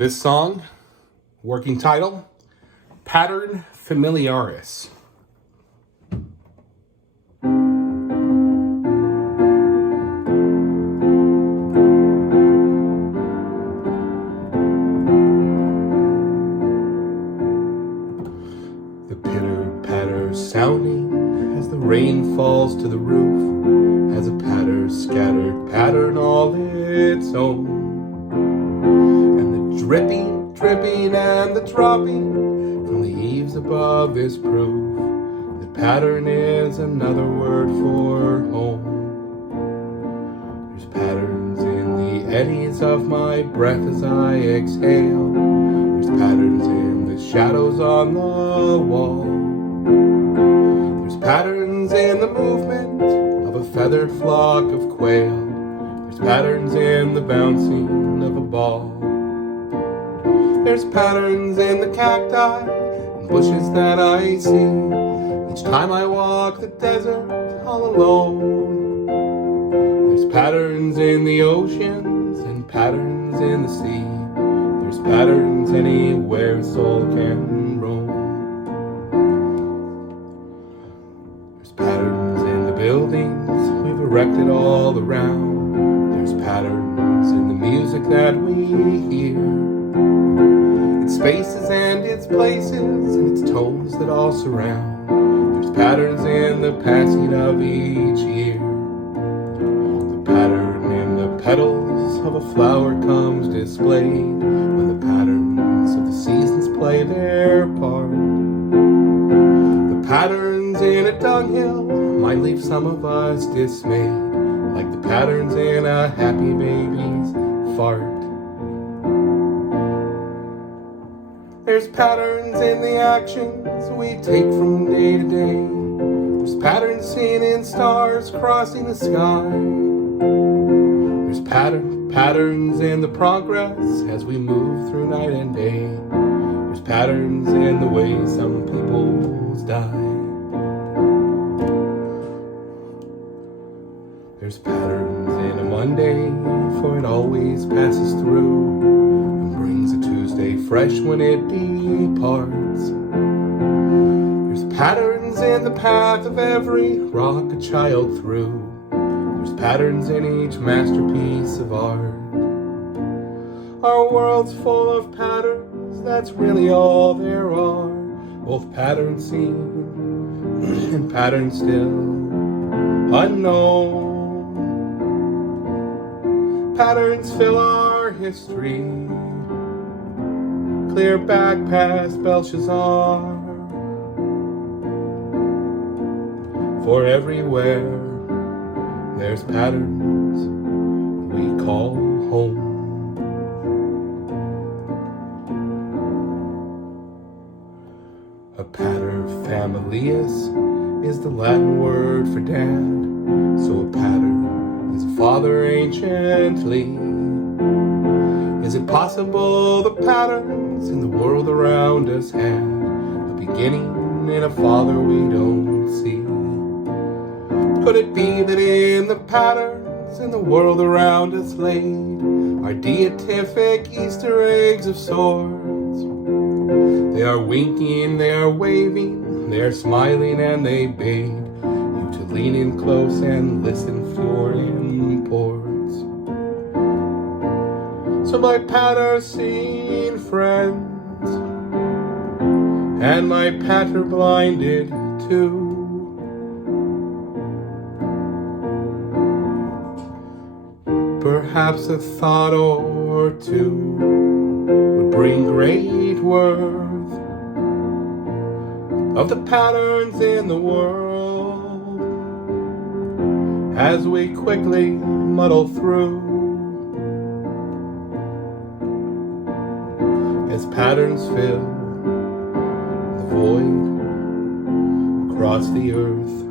This song, working title, Pattern Familiaris. The pitter-patter sounding as the rain falls to the roof has a scattered pattern all its own. And the dripping and the dropping from the eaves above is proof that pattern is another word for home. There's patterns in the eddies of my breath as I exhale. There's patterns in the shadows on the wall. There's patterns in the movement of a feathered flock of quail. There's patterns in the bouncing of a ball. There's patterns in the cacti and bushes that I see each time I walk the desert all alone. There's patterns in the oceans and patterns in the sea. There's patterns anywhere a soul can roam. There's patterns in the buildings we've erected all around. There's patterns in the music that we hear. Its spaces and its places and its tones that all surround. There's patterns in the passing of each year. The pattern in the petals of a flower comes displayed when the patterns of the seasons play their part. The patterns in a dunghill might leave some of us dismayed, like the patterns in a happy baby's fart. There's patterns in the actions we take from day to day. There's patterns seen in stars crossing the sky. There's patterns in the progress as we move through night and day. There's patterns in the way some peoples die. There's patterns in a Monday, for it always passes through and brings a Tuesday fresh when it departs. There's patterns in the path of every rock a child threw. There's patterns in each masterpiece of art. Our world's full of patterns, that's really all there are. Both patterns seen and patterns still unknown. Patterns fill our history, clear back past Belshazzar. For everywhere there's patterns we call home. A pater familias is the Latin word for dad, so a pater is a father anciently. Is it possible the patterns in the world around us had a beginning in a father we don't see? Could it be that in the patterns in the world around us laid are deific Easter eggs of sorts? They are winking, they are waving, they are smiling, and they bade you to lean in close and listen for your imports. So my patter seen friends, and my patter blinded too. Perhaps a thought or two would bring great worth of the patterns in the world as we quickly muddle through. As patterns fill the void across the earth.